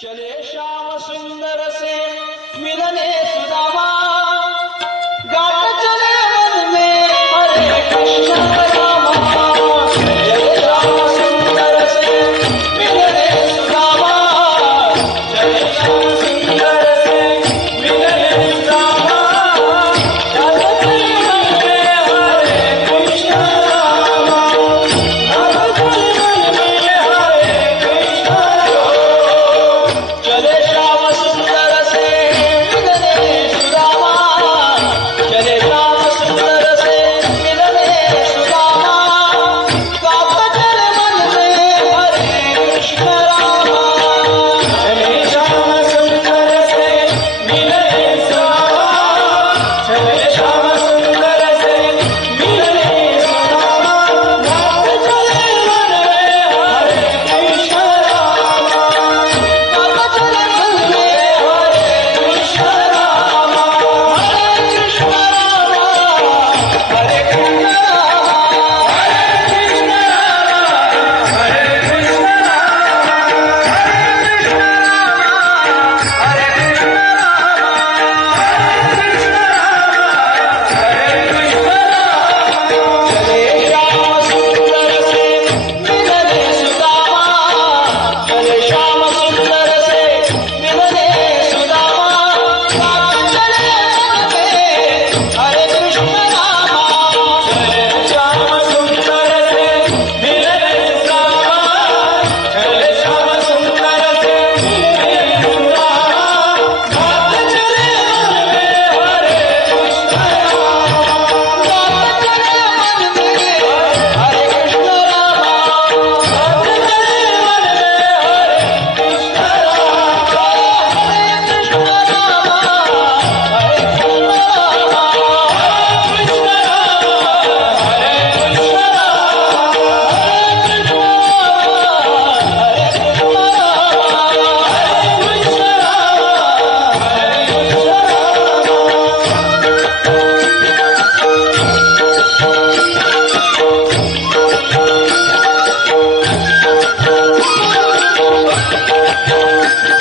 चले श्याम सुंदर से मिलने सुदामा Thank you.